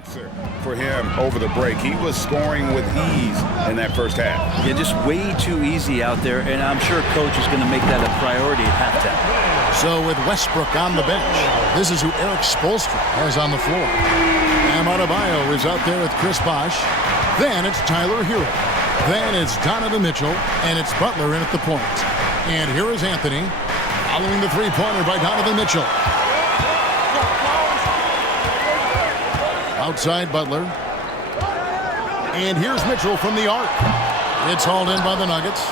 answer for him over the break. He was scoring with ease in that first half. Yeah, just way too easy out there, and I'm sure coach is going to make that a priority at halftime. So with Westbrook on the bench, this is who Eric Spoelstra has on the floor. Bam Adebayo is out there with Chris Bosh. Then it's Tyler Hero. Then it's Donovan Mitchell, and it's Butler in at the point. And here is Anthony, following the three-pointer by Donovan Mitchell. Outside Butler. And here's Mitchell from the arc. It's hauled in by the Nuggets.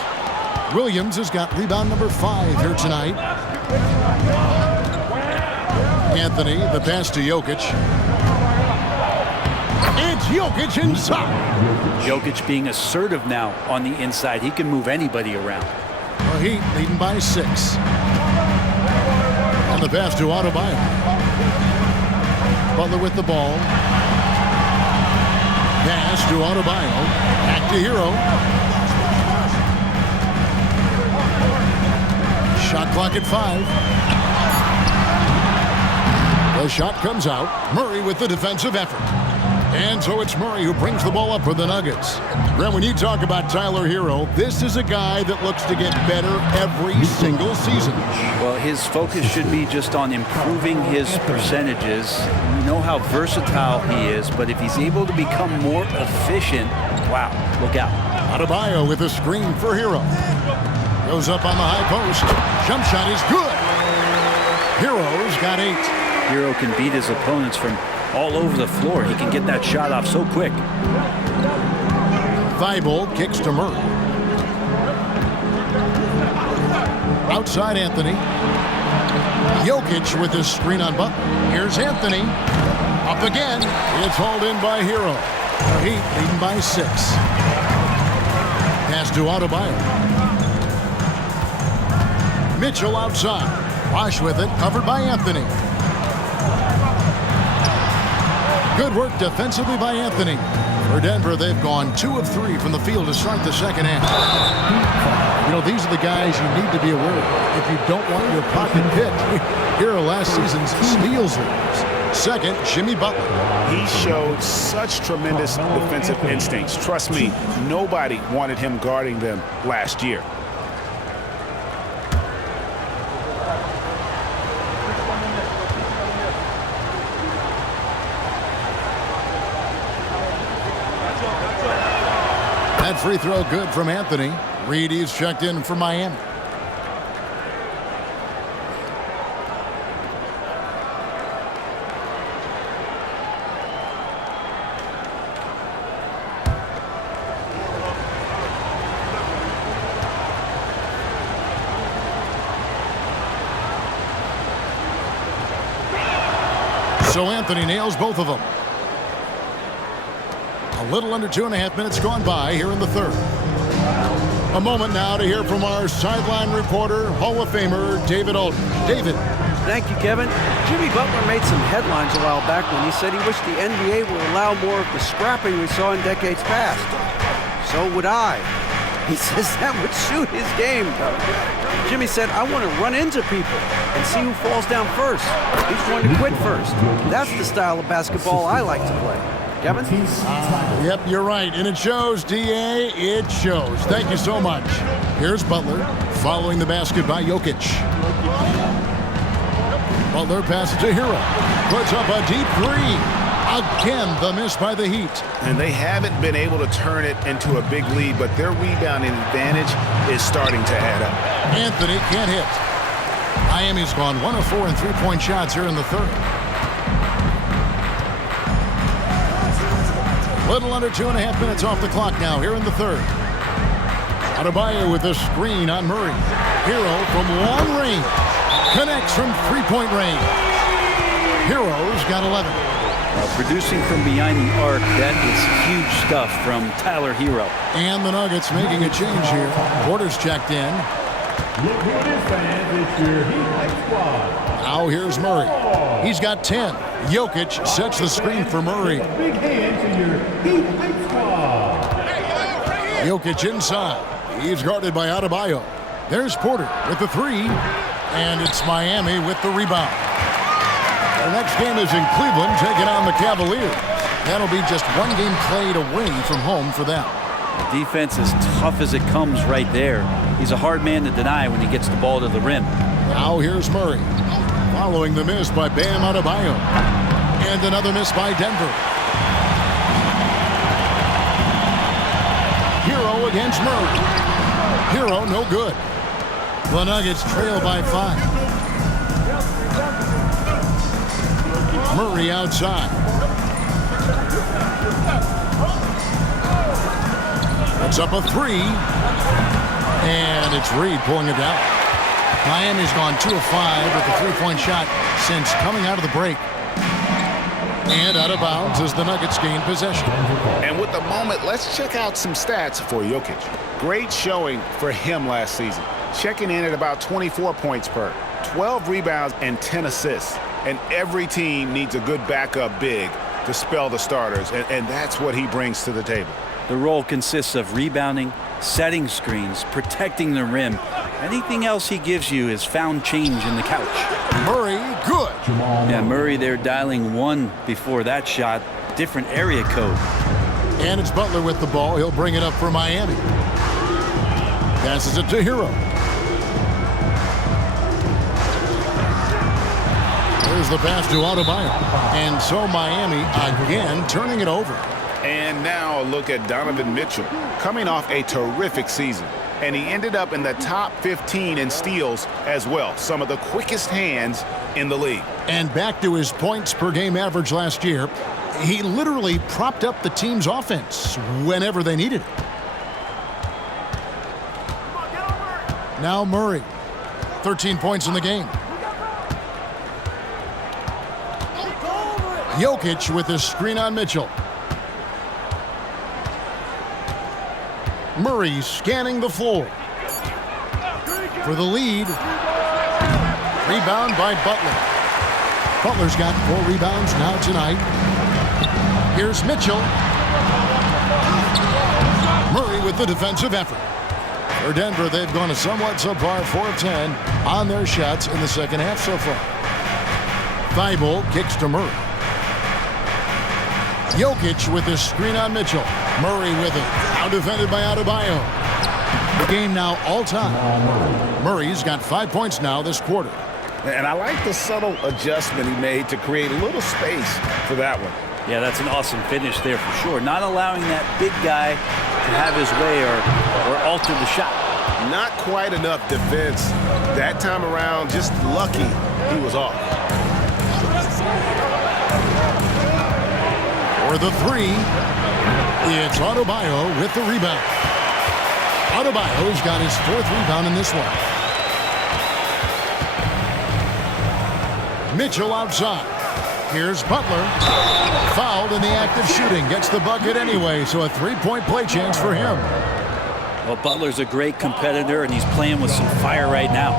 Williams has got rebound number 5 here tonight. Anthony, the pass to Jokic. It's Jokic inside. Jokic being assertive now on the inside. He can move anybody around. The Heat leading by 6. And the pass to Adebayo. Butler with the ball. Pass to Adebayo. Back to Hero. Shot clock at 5. The shot comes out. Murray with the defensive effort. And so it's Murray who brings the ball up for the Nuggets. Brent, when you talk about Tyler Hero, this is a guy that looks to get better every single season. Well, his focus should be just on improving his percentages. You know how versatile he is, but if he's able to become more efficient, wow, look out. Adebayo with a screen for Hero. Goes up on the high post. Jump shot is good. Hero's got 8. Hero can beat his opponents from all over the floor. He can get that shot off so quick. Thibault kicks to Murray. Outside Anthony. Jokic with his screen on Butler. Here's Anthony. Up again. It's hauled in by Hero. The Heat leading by 6. Pass to Adebayo. Mitchell outside. Bosh with it. Covered by Anthony. Good work defensively by Anthony. For Denver, they've gone 2 of 3 from the field to start the second half. You know, these are the guys you need to be aware of if you don't want your pocket picked. Here are last season's steals leaders. Second, Jimmy Butler. He showed such tremendous defensive instincts. Trust me, nobody wanted him guarding them last year. That free throw good from Anthony. Reedy's checked in for Miami. So Anthony nails both of them. A little under 2.5 minutes gone by here in the third. A moment now to hear from our sideline reporter, Hall of Famer David Aldridge. David. Thank you, Kevin. Jimmy Butler made some headlines a while back when he said he wished the NBA would allow more of the scrapping we saw in decades past. So would I. He says that would suit his game, though. Jimmy said, I want to run into people and see who falls down first. Who's going to quit first. That's the style of basketball I like to play. Kevin? Yep, you're right. And it shows, D.A. It shows. Thank you so much. Here's Butler following the basket by Jokic. Butler passes to Hero. Puts up a deep 3. Again, the miss by the Heat. And they haven't been able to turn it into a big lead, but their rebounding advantage is starting to add up. Anthony can't hit. Miami's gone 1 of 4 in three-point shots here in the third. Little under 2.5 minutes off the clock now here in the third. Adebayo with a screen on Murray. Hero from long range. Connects from three-point range. Hero's got 11. Producing from behind the arc, that is huge stuff from Tyler Hero. And the Nuggets making a change here. Porter's checked in. Now here's Murray. He's got 10. Jokic sets the screen for Murray. Jokic inside. He's guarded by Adebayo. There's Porter with the 3. And it's Miami with the rebound. The next game is in Cleveland, taking on the Cavaliers. That'll be just one game played away from home for them. The defense is tough as it comes right there. He's a hard man to deny when he gets the ball to the rim. Now here's Murray. Following the miss by Bam Adebayo. And another miss by Denver. Hero against Murray. Hero no good. The Nuggets trail by 5. Murray outside. It's up a 3. And it's Reed pulling it down. Miami's gone 2 of 5 with the three-point shot since coming out of the break. And out of bounds as the Nuggets gain possession. And with the moment, let's check out some stats for Jokic. Great showing for him last season. Checking in at about 24 points per, 12 rebounds, and 10 assists. And every team needs a good backup big to spell the starters, and that's what he brings to the table. The role consists of rebounding, setting screens, protecting the rim. Anything else he gives you is found change in the couch. Murray, good. Yeah, Murray there dialing 1 before that shot. Different area code. And it's Butler with the ball. He'll bring it up for Miami. Passes it to Hero. There's the pass to Adebayo. And so Miami again turning it over. And now a look at Donovan Mitchell, coming off a terrific season. And he ended up in the top 15 in steals as well. Some of the quickest hands in the league. And back to his points per game average last year. He literally propped up the team's offense whenever they needed it. Now Murray, 13 points in the game. Jokic with his screen on Mitchell. Murray scanning the floor. For the lead. Rebound by Butler. Butler's got 4 rebounds now tonight. Here's Mitchell. Murray with the defensive effort. For Denver, they've gone a somewhat subpar 4 of 10 on their shots in the second half so far. Thibault kicks to Murray. Jokic with his screen on Mitchell. Murray with it. Now defended by Adebayo. The game now all-time. Murray's got 5 points now this quarter. And I like the subtle adjustment he made to create a little space for that one. Yeah, that's an awesome finish there for sure. Not allowing that big guy to have his way or alter the shot. Not quite enough defense that time around. Just lucky he was off. For the 3, it's Adebayo with the rebound. Adebayo's got his 4th rebound in this one. Mitchell outside. Here's Butler. Fouled in the act of shooting. Gets the bucket anyway, so a 3-point play chance for him. Well, Butler's a great competitor, and he's playing with some fire right now.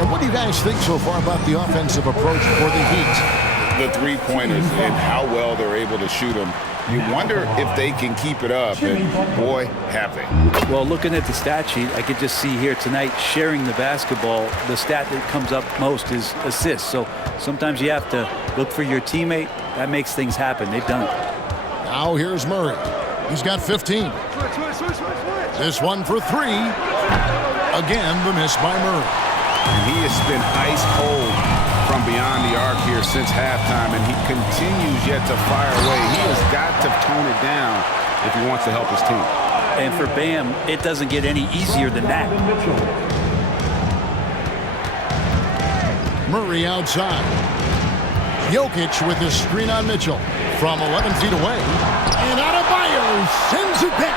And what do you guys think so far about the offensive approach for the Heat? The three-pointers and how well they're able to shoot them. You wonder if they can keep it up, and boy, have they. Well, looking at the stat sheet, I could just see here tonight sharing the basketball. The stat that comes up most is assists. So sometimes you have to look for your teammate. That makes things happen. They've done it. Now here's Murray. He's got 15. This one for 3. Again, the miss by Murray. And he has been ice cold from beyond the arc here since halftime, and he continues yet to fire away. He has got to tone it down if he wants to help his team. And for Bam, it doesn't get any easier than that. Murray outside. Jokic with his screen on Mitchell from 11 feet away. And Adebayo sends it back.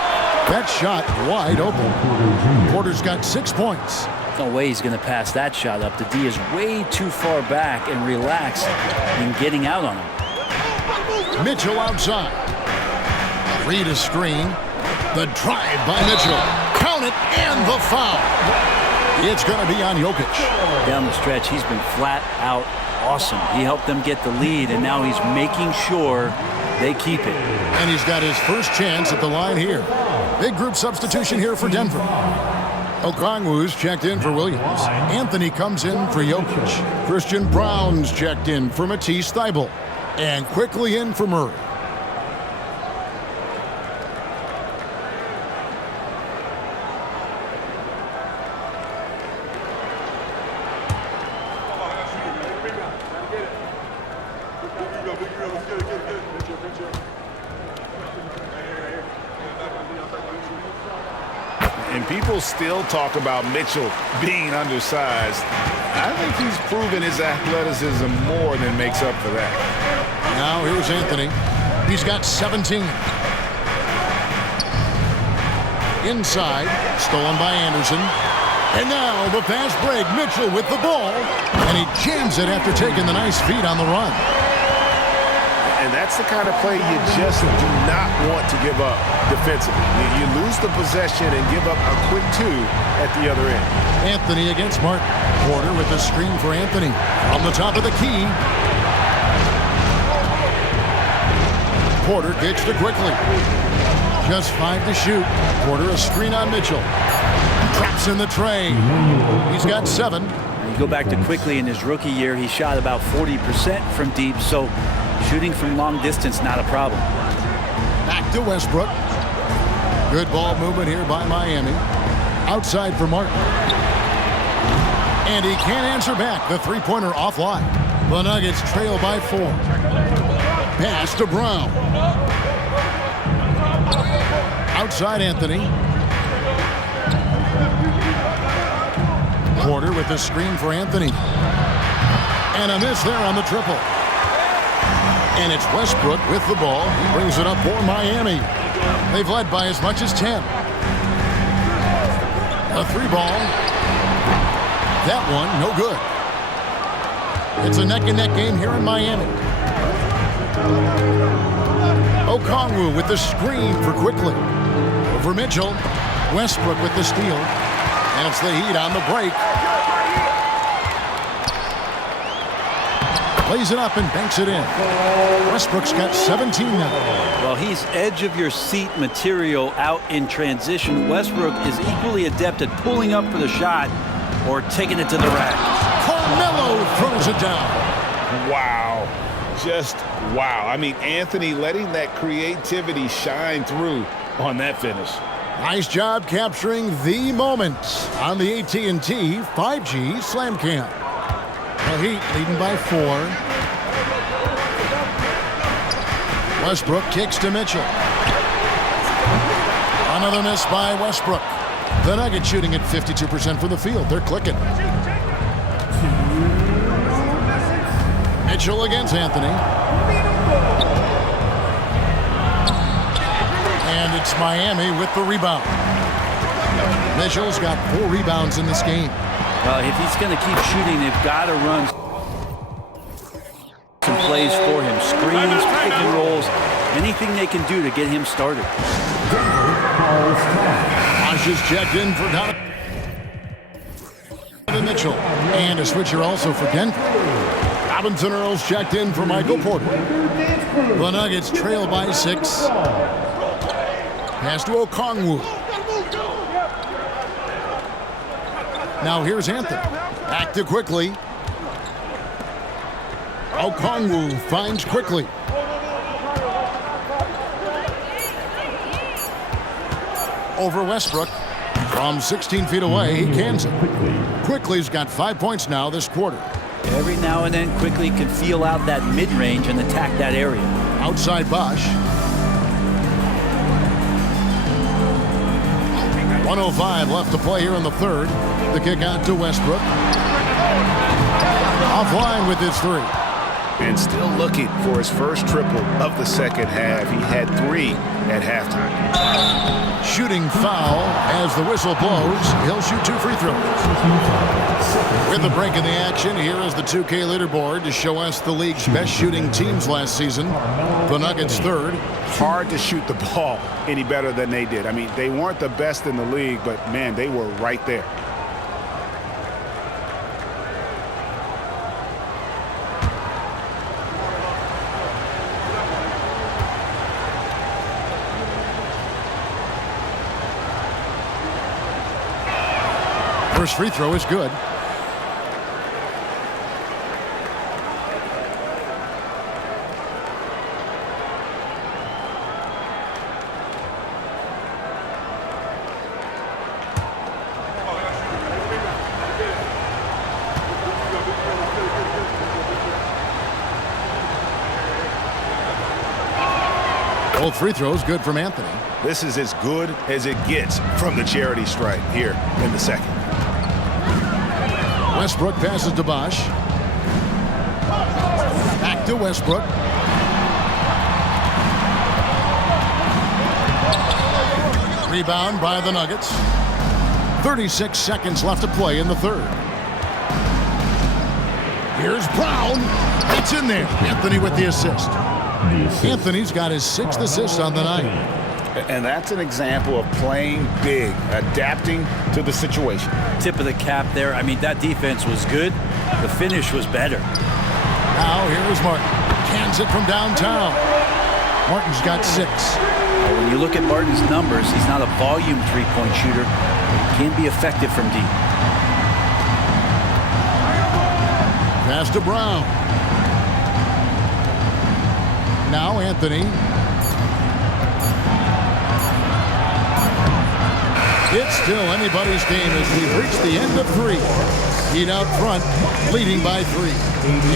That shot wide open. Porter's got 6 points. No way he's going to pass that shot up. The D is way too far back and relaxed in getting out on him. Mitchell outside. Read a screen. The drive by Mitchell. Count it, and the foul. It's going to be on Jokic. Down the stretch, he's been flat out awesome. He helped them get the lead, and now he's making sure they keep it. And he's got his first chance at the line here. Big group substitution here for Denver. Okongwu's checked in for Williams. Anthony comes in for Jokic. Christian Brown's checked in for Matisse Thybulle. And quickly in for Murray. And people still talk about Mitchell being undersized. I think he's proven his athleticism more than makes up for that. Now here's Anthony. He's got 17. Inside, stolen by Anderson. And now the fast break. Mitchell with the ball. And he jams it after taking the nice feed on the run. And that's the kind of play you just do not want to give up defensively. You lose the possession and give up a quick two at the other end. Anthony against Martin. Porter with the screen for Anthony. On the top of the key. Porter gets to quickly. Just 5 to shoot. Porter a screen on Mitchell. Traps in the tray. He's got 7. You go back to quickly in his rookie year, he shot about 40% from deep, so shooting from long distance, not a problem. Back to Westbrook. Good ball movement here by Miami. Outside for Martin. And he can't answer back. The three-pointer offline. The Nuggets trail by 4. Pass to Brown. Outside Anthony. Porter with the screen for Anthony. And a miss there on the triple. And it's Westbrook with the ball. He brings it up for Miami. They've led by as much as 10. A 3-ball. That one, no good. It's a neck-and-neck game here in Miami. Okongwu with the screen for quickly. Over Mitchell. Westbrook with the steal. And it's the Heat on the break. Plays it up and banks it in. Westbrook's got 17 now. Well, he's edge-of-your-seat material out in transition. Westbrook is equally adept at pulling up for the shot or taking it to the rack. Carmelo throws it down. Wow. Just wow. I mean, Anthony letting that creativity shine through on that finish. Nice job capturing the moment on the AT&T 5G Slam Cam. The Heat leading by 4. Westbrook kicks to Mitchell. Another miss by Westbrook. The Nuggets shooting at 52% from the field. They're clicking. Mitchell against Anthony. And it's Miami with the rebound. Mitchell's got 4 rebounds in this game. If he's going to keep shooting, they've got to run some plays for him. Screens, pick and rolls, anything they can do to get him started. Bosh is checked in for Donovan Mitchell. And a switcher also for Denver. Robinson Earls checked in for Michael Porter. The Nuggets trail by 6. Pass to Okongwu. Now here's Anthony. Back to quickly. Okongwu finds quickly. Over Westbrook. From 16 feet away, he cans it. Quickly's got 5 points now this quarter. Every now and then, Quickly can feel out that mid-range and attack that area. Outside Bosh. 1:05 left to play here in the third. The kick out to Westbrook. Offline with his 3. And still looking for his first triple of the second half. He had 3 at halftime. Shooting foul as the whistle blows. He'll shoot 2 free throws. With the break in the action, here is the 2K leaderboard to show us the league's best shooting teams last season. The Nuggets third. Hard to shoot the ball any better than they did. I mean, they weren't the best in the league, but man, they were right there. First free throw is good. Both free throws good from Anthony. This is as good as it gets from the charity stripe here in the second. Westbrook passes to Bosh. Back to Westbrook. Rebound by the Nuggets. 36 seconds left to play in the third. Here's Brown. It's in there. Anthony with the assist. Anthony's got his 6th assist on the night. And that's an example of playing big, adapting to the situation. Tip of the cap there. I mean, that defense was good. The finish was better. Now here's Martin. Cans it from downtown. Martin's got 6. When you look at Martin's numbers, he's not a volume three-point shooter. He can be effective from deep. Pass to Brown. Now Anthony. It's still anybody's game as we've reached the end of 3. Heat out front, leading by 3.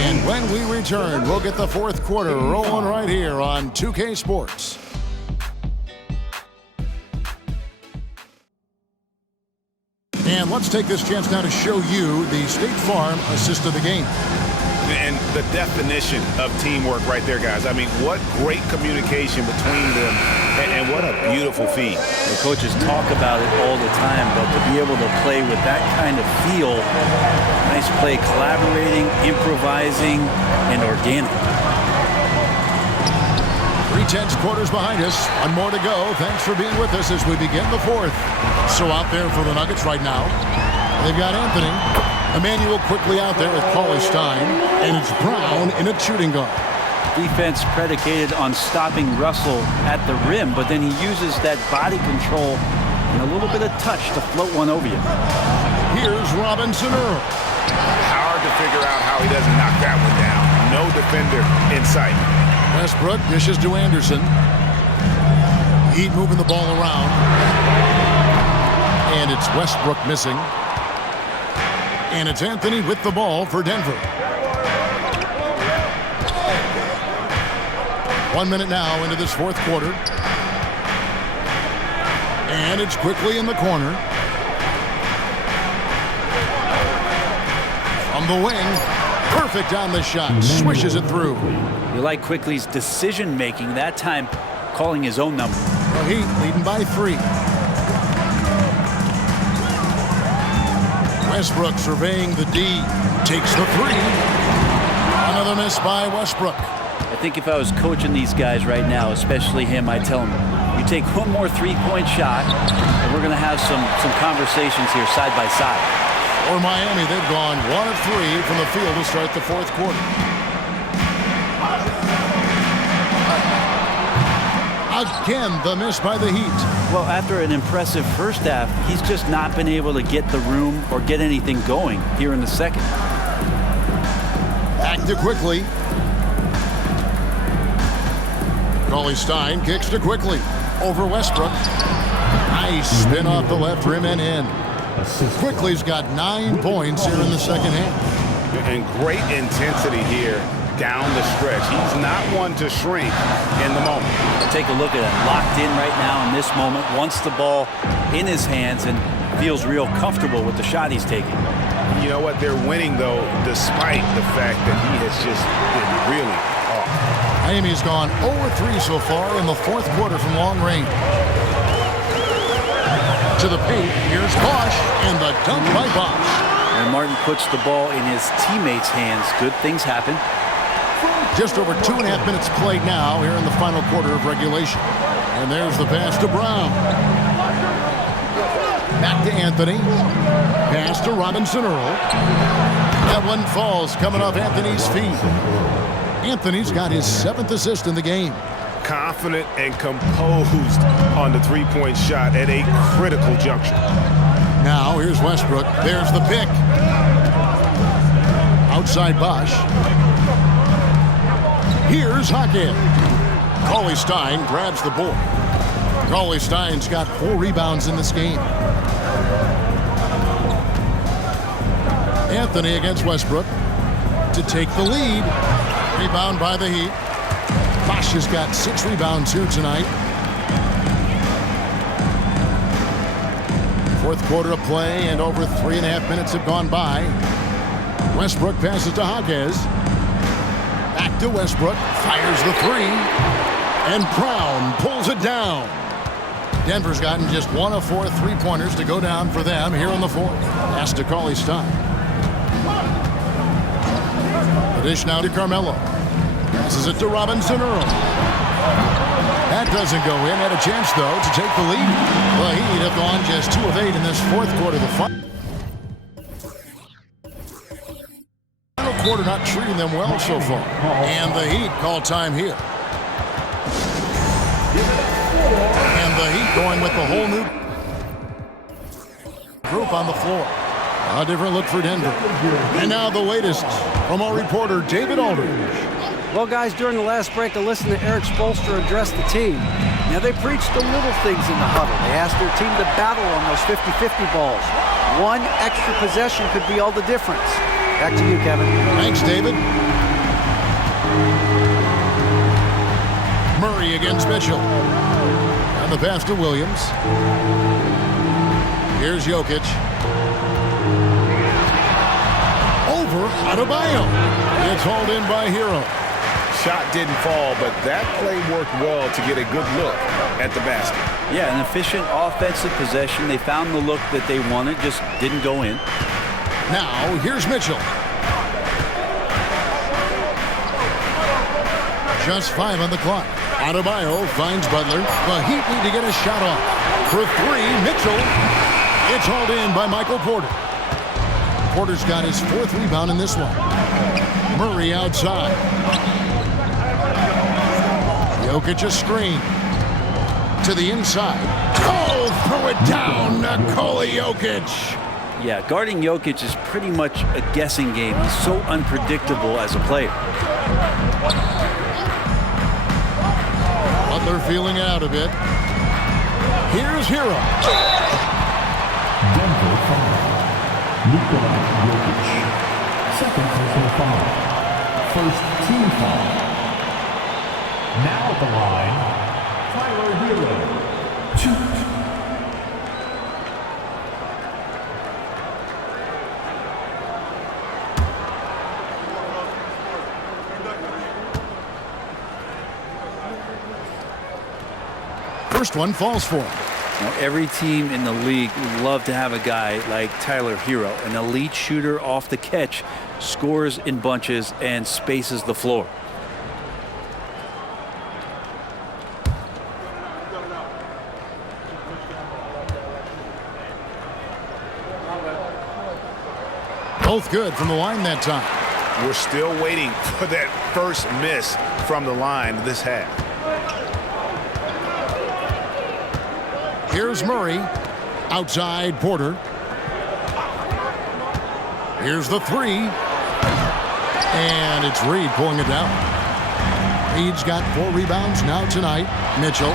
And when we return, we'll get the 4th quarter rolling right here on 2K Sports. And let's take this chance now to show you the State Farm assist of the game. And the definition of teamwork right there, guys. I mean, what great communication between them, and what a beautiful feed. The coaches talk about it all the time, but to be able to play with that kind of feel, nice play, collaborating, improvising, and organic. 3/10 quarters behind us. One more to go. Thanks for being with us as we begin the 4th. So out there for the Nuggets right now, they've got Anthony. Emmanuel quickly out there with Paulie Stein, and it's Brown in a shooting guard. Defense predicated on stopping Russell at the rim, but then he uses that body control and a little bit of touch to float one over you. Here's Robinson Earl. Hard to figure out how he doesn't knock that one down. No defender in sight. Westbrook dishes to Anderson. Heat moving the ball around. And it's Westbrook missing. And it's Anthony with the ball for Denver. 1 minute now into this 4th quarter. And it's quickly in the corner. From the wing. Perfect on the shot. Swishes it through. You like Quickly's decision-making, that time calling his own number. The Heat leading by 3. Westbrook surveying the D. Takes the 3. Another miss by Westbrook. I think if I was coaching these guys right now, especially him, I'd tell him, you take one more three-point shot, and we're going to have some conversations here side by side. For Miami, they've gone 1 of 3 from the field to start the 4th quarter. Again, the miss by the Heat. Well, after an impressive first half, he's just not been able to get the room or get anything going here in the second. Back to Quickly. Paulie Stein kicks to Quickly. Over Westbrook. Nice spin off the left rim and in. Quickly's got 9 points here in the second half. And great intensity here down the stretch. He's not one to shrink in the moment. Take a look at it. Locked in right now in this moment. Wants the ball in his hands and feels real comfortable with the shot he's taking. You know what? They're winning, though, despite the fact that he has just been really off. Miami's gone 0-3 so far in the 4th quarter from long range. To the paint, here's Bosh, and the dunk by Bosh. And Martin puts the ball in his teammates' hands. Good things happen. Just over 2.5 minutes played now here in the final quarter of regulation. And there's the pass to Brown. Back to Anthony. Pass to Robinson Earl. That one falls coming off Anthony's feet. Anthony's got his 7th assist in the game. Confident and composed on the three-point shot at a critical juncture. Now here's Westbrook. There's the pick. Outside Bosh. Here's Hackett. Paulie Stein grabs the board. Paulie Stein's got 4 rebounds in this game. Anthony against Westbrook to take the lead. Rebound by the Heat. Bosch has got 6 rebounds here tonight. Fourth quarter of play, and over 3.5 minutes have gone by. Westbrook passes to Hodges. Back to Westbrook. Fires the 3. And Brown pulls it down. Denver's gotten just 1 of 4 3-pointers to go down for them here in the fourth. Has to call his time. The dish now to Carmelo. Passes it to Robinson Earl. That doesn't go in. Had a chance, though, to take the lead. The Heat have gone just 2 of 8 in this fourth quarter. The final quarter not treating them well so far. And the Heat call time here. And the Heat going with the whole new group on the floor. A different look for Denver. And now the latest from our reporter, David Aldridge. Well, guys, during the last break, I listened to Eric Spoelstra address the team. Now, they preached the little things in the huddle. They asked their team to battle on those 50-50 balls. One extra possession could be all the difference. Back to you, Kevin. Thanks, David. Murray against Mitchell. And the pass to Williams. Here's Jokic. Over Adebayo. It's hauled in by Hero. Shot didn't fall, but that play worked well to get a good look at the basket. Yeah, an efficient offensive possession. They found the look that they wanted, just didn't go in. Now, here's Mitchell. Just 5 on the clock. Adebayo finds Butler. The Heat need to get a shot off. For 3, Mitchell. It's hauled in by Michael Porter. Porter's got his 4th rebound in this one. Murray outside. Jokic a screen. To the inside. Oh, throw it down. Nikola Jokic. Yeah, guarding Jokic is pretty much a guessing game. He's so unpredictable as a player. Butler feeling it out a bit. Here's Hero. Denver foul. Nikola Jokic. Second personal foul. First team foul. Now at the line, Tyler Hero. 2. First one falls for him. Now, every team in the league would love to have a guy like Tyler Hero, an elite shooter off the catch, scores in bunches, and spaces the floor. Both good from the line that time. We're still waiting for that first miss from the line this half. Here's Murray. Outside Porter. Here's the 3. And it's Reed pulling it down. Reed's got 4 rebounds now tonight. Mitchell.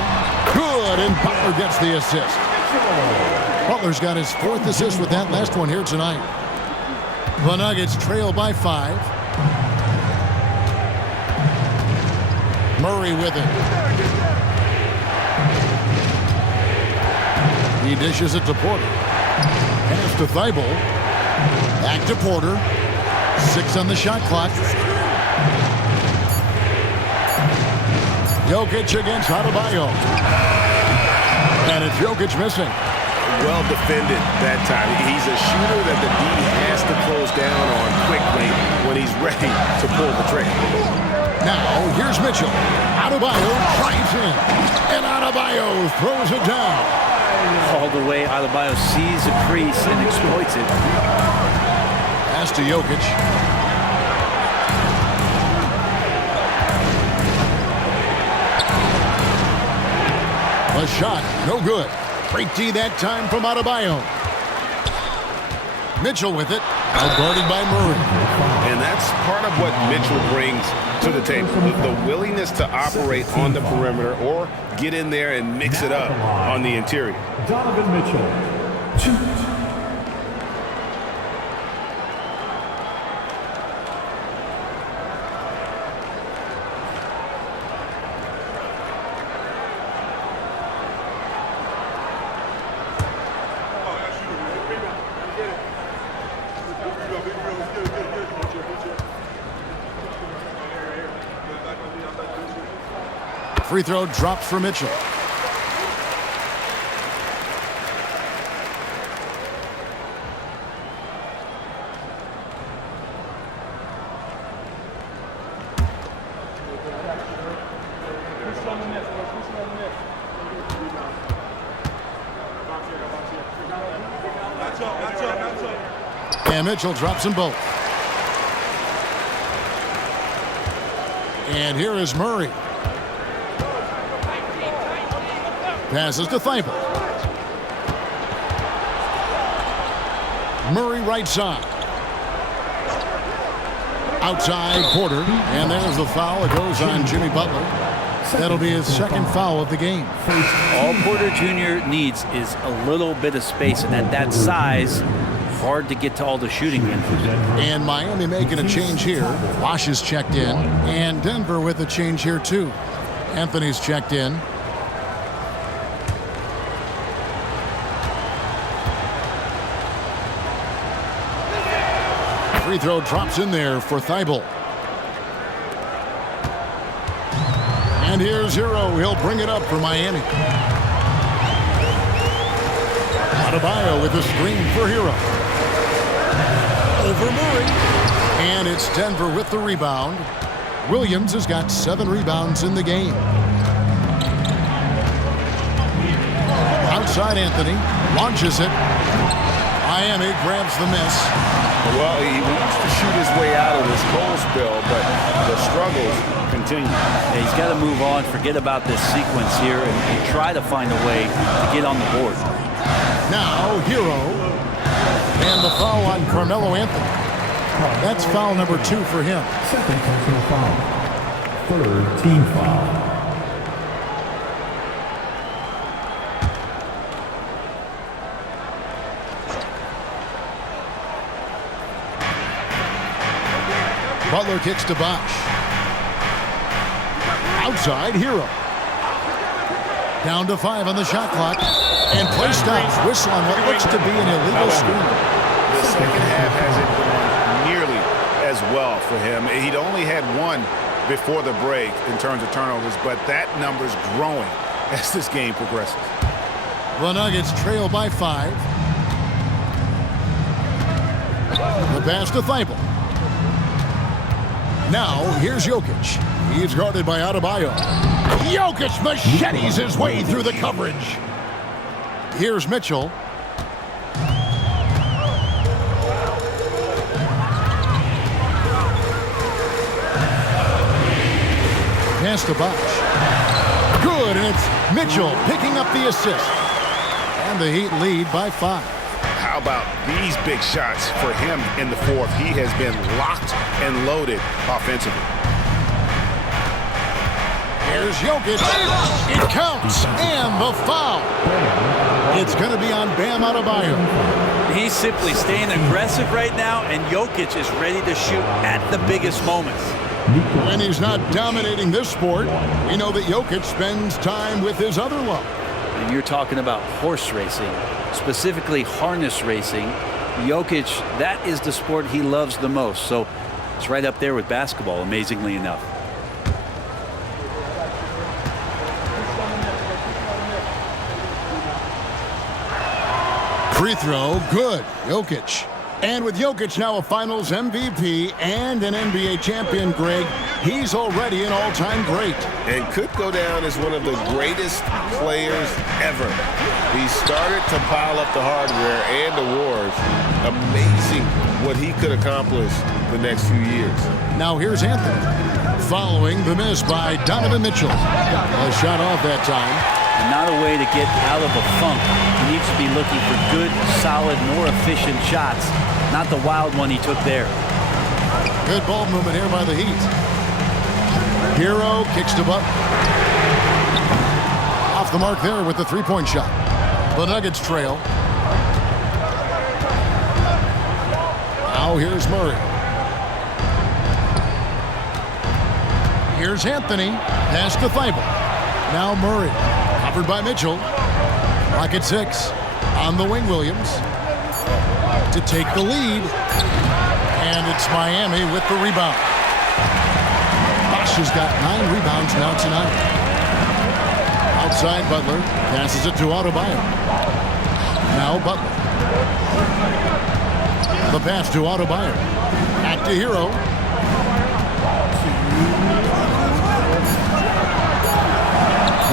Good, and Butler gets the assist. Butler's got his 4th assist with that last one here tonight. The Nuggets trail by 5. Murray with it. He dishes it to Porter. Pass to Thibault. Back to Porter. 6 on the shot clock. Jokic against Adebayo. And it's Jokic missing. Well defended that time. He's a shooter that the D has to close down on quickly when he's ready to pull the trigger. Now, here's Mitchell. Adebayo drives in. And Adebayo throws it down. All the way, Adebayo sees a crease and exploits it. Pass to Jokic. A shot, no good. Break D that time from Adebayo. Mitchell with it, outguarded by Murray. And that's part of what Mitchell brings to the table. The willingness to operate on the perimeter or get in there and mix it up on the interior. Donovan Mitchell. 2. Free throw drops for Mitchell. And Mitchell drops them both. And here is Murray. Passes to Thibault. Murray right side. Outside Porter. And there's the foul. It goes on Jimmy Butler. That'll be his second foul of the game. All Porter Jr. needs is a little bit of space, and at that size, hard to get to all the shooting in. And Miami making a change here. Wash is checked in. And Denver with a change here too. Anthony's checked in. Free throw drops in there for Thibault. And here's Hero. He'll bring it up for Miami. Adebayo with a screen for Hero. Over Murray. And it's Denver with the rebound. Williams has got 7 rebounds in the game. Outside Anthony. Launches it. Miami grabs the miss. Well, he wants to shoot his way out of this cold spell, but the struggles continue. Yeah, he's got to move on, forget about this sequence here, and try to find a way to get on the board. Now, Hero. And the foul on Carmelo Anthony. That's foul number 2 for him. Second personal foul. Third team foul. Butler kicks to Bosh. Outside, Hero. Down to 5 on the shot clock. And play stops. Whistle on what looks to be an illegal screen. The second half hasn't gone nearly as well for him. He'd only had 1 before the break in terms of turnovers, but that number's growing as this game progresses. The Nuggets trail by 5. The pass to Thibault. Now, here's Jokic. He's guarded by Adebayo. Jokic machetes his way through the coverage. Here's Mitchell. Pass to Bosh. Good, and it's Mitchell picking up the assist. And the Heat lead by 5. How about these big shots for him in the fourth? He has been locked and loaded offensively. Here's Jokic. It counts. And the foul. It's going to be on Bam Adebayo. He's simply staying aggressive right now, and Jokic is ready to shoot at the biggest moments. When he's not dominating this sport, we know that Jokic spends time with his other love. And you're talking about horse racing, specifically harness racing. Jokic, that is the sport he loves the most. So it's right up there with basketball, amazingly enough. Free throw, good. Jokic. And with Jokic now a Finals MVP and an NBA champion, Greg, he's already an all-time great. And could go down as one of the greatest players ever. He started to pile up the hardware and awards. Amazing what he could accomplish the next few years. Now here's Anthony. Following the miss by Donovan Mitchell. A shot off that time. Not a way to get out of a funk. He needs to be looking for good, solid, more efficient shots, not the wild one he took there. Good ball movement here by the Heat. Hero kicks to Butler. Off the mark there with the three-point shot. The Nuggets trail. Now here's Murray. Here's Anthony. Pass to Thibault. Now Murray. Covered by Mitchell. Clock at 6. On the wing, Williams. To take the lead. And it's Miami with the rebound. Bosh has got 9 rebounds now tonight. Outside Butler. Passes it to Adebayo. Now Butler. The pass to Adebayo. Back to Hero.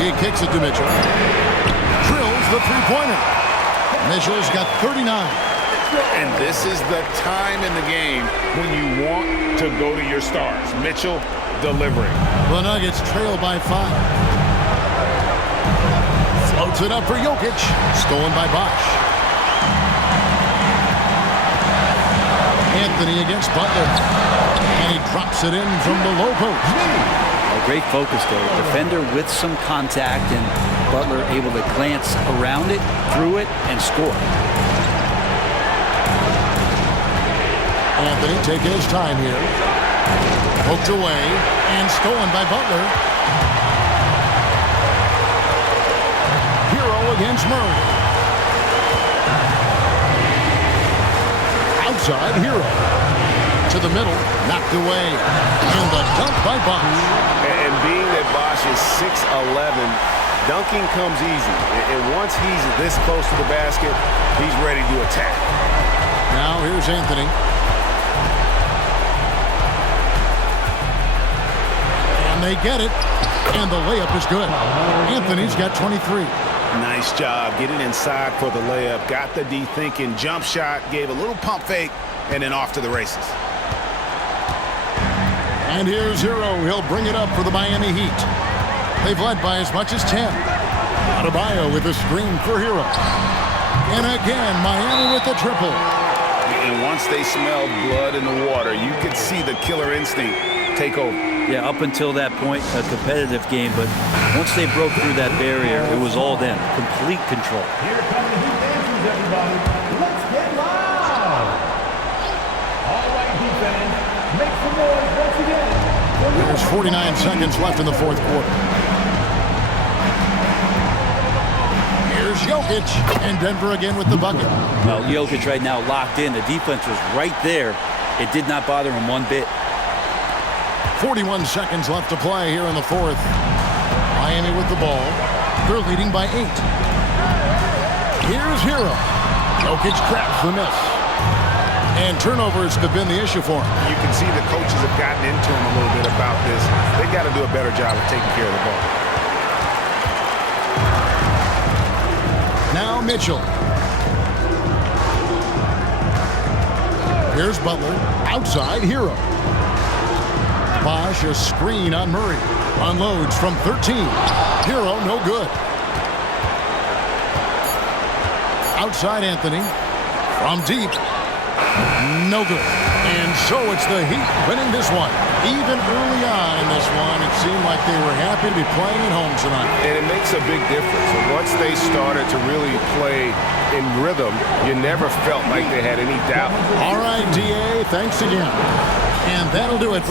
He kicks it to Mitchell. Drills the three-pointer. Mitchell's got 39. And this is the time in the game when you want to go to your stars. Mitchell delivering. The Nuggets trail by 5. Floats it up for Jokic. Stolen by Bosch. Anthony against Butler. And he drops it in from the low post. A great focus there. Defender with some contact, and Butler able to glance around it, through it, and score. Anthony taking his time here. Poked away and stolen by Butler. Hero against Murray. Outside Hero. To the middle. Knocked away. And the dunk by Bosch. And being that Bosch is 6'11", dunking comes easy. And once he's this close to the basket, he's ready to attack. Now here's Anthony. And they get it. And the layup is good. Anthony's got 23. Nice job getting inside for the layup. Got the D thinking. Jump shot. Gave a little pump fake. And then off to the races. And here's Hero. He'll bring it up for the Miami Heat. They've led by as much as 10. Adebayo with a screen for Hero. And again, Miami with the triple. And once they smelled blood in the water, you could see the killer instinct take over. Yeah, up until that point, a competitive game, but once they broke through that barrier, it was all them. Complete control. Here come the Heat dancers, everybody. Let's get loud. All right, Heat fans, make some noise once again. There's 49 seconds left in the fourth quarter. Here's Jokic, and Denver again with the bucket. Well, Jokic right now locked in. The defense was right there. It did not bother him one bit. 41 seconds left to play here in the fourth. Miami with the ball. They're leading by 8. Here's Hero. Jokic cracks the miss. And turnovers have been the issue for him. You can see the coaches have gotten into him a little bit about this. They've got to do a better job of taking care of the ball. Now Mitchell. Here's Butler. Outside Hero. Bosch, a screen on Murray. Unloads from 13. Hero, no good. Outside Anthony. From deep. No good. And so it's the Heat winning this one. Even early on in this one, it seemed like they were happy to be playing at home tonight. And it makes a big difference. And once they started to really play in rhythm, you never felt like they had any doubt. All right, DA, thanks again. And that'll do it.